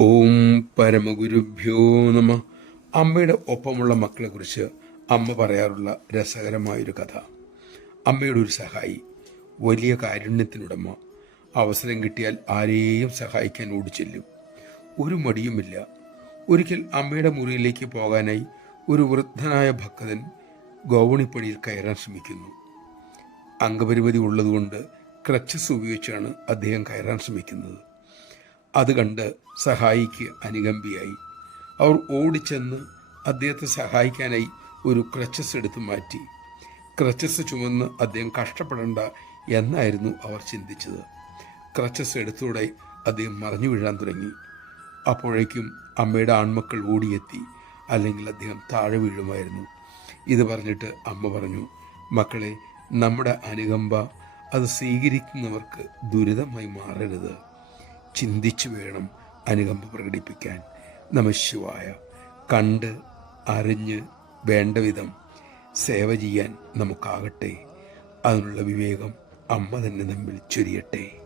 ഓം പരമഗുരുഭ്യോ നമ. അമ്മയുടെ ഒപ്പമുള്ള മക്കളെക്കുറിച്ച് അമ്മ പറയാറുള്ള രസകരമായൊരു കഥ. അമ്മയുടെ ഒരു സഹായി, വലിയ കാരുണ്യത്തിനുടമ, അവസരം കിട്ടിയാൽ ആരെയും സഹായിക്കാൻ ഓടിച്ചെല്ലും. ഒരു മടിയുമില്ല. ഒരിക്കൽ അമ്മയുടെ മുറിയിലേക്ക് പോകാനായി ഒരു വൃദ്ധനായ ഭക്തൻ ഗോവണിപ്പടിയിൽ കയറാൻ ശ്രമിക്കുന്നു. അംഗപരിമിതി ഉള്ളതുകൊണ്ട് ക്രച്ചസ് ഉപയോഗിച്ചാണ് അദ്ദേഹം കയറാൻ ശ്രമിക്കുന്നത്. അത് കണ്ട് സഹായിക്ക് അനുകമ്പിയായി. അവർ ഓടിച്ചെന്ന് അദ്ദേഹത്തെ സഹായിക്കാനായി ഒരു ക്രച്ചസ് എടുത്ത് മാറ്റി. ക്രച്ചസ് ചുമന്ന് അദ്ദേഹം കഷ്ടപ്പെടേണ്ട എന്നായിരുന്നു അവർ ചിന്തിച്ചത്. ക്രച്ചസ് എടുത്തോടെ അദ്ദേഹം മറിഞ്ഞു വീഴാൻ തുടങ്ങി. അപ്പോഴേക്കും അമ്മയുടെ ആൺമക്കൾ ഓടിയെത്തി, അല്ലെങ്കിൽ അദ്ദേഹം താഴെ വീഴുമായിരുന്നു. ഇത് പറഞ്ഞിട്ട് അമ്മ പറഞ്ഞു, മക്കളെ, നമ്മുടെ അനുകമ്പ അത് സ്വീകരിക്കുന്നവർക്ക് ദുരിതമായി മാറരുത്. ചിന്തിച്ചു വേണം അനുകമ്പ പ്രകടിപ്പിക്കാൻ. നമഃശിവായ. കണ്ട് അറിഞ്ഞ് വേണ്ട വിധം സേവ ചെയ്യാൻ നമുക്കാകട്ടെ. അതിനുള്ള വിവേകം അമ്മ തന്നെ നമ്മിൽ ചൊരിയട്ടെ.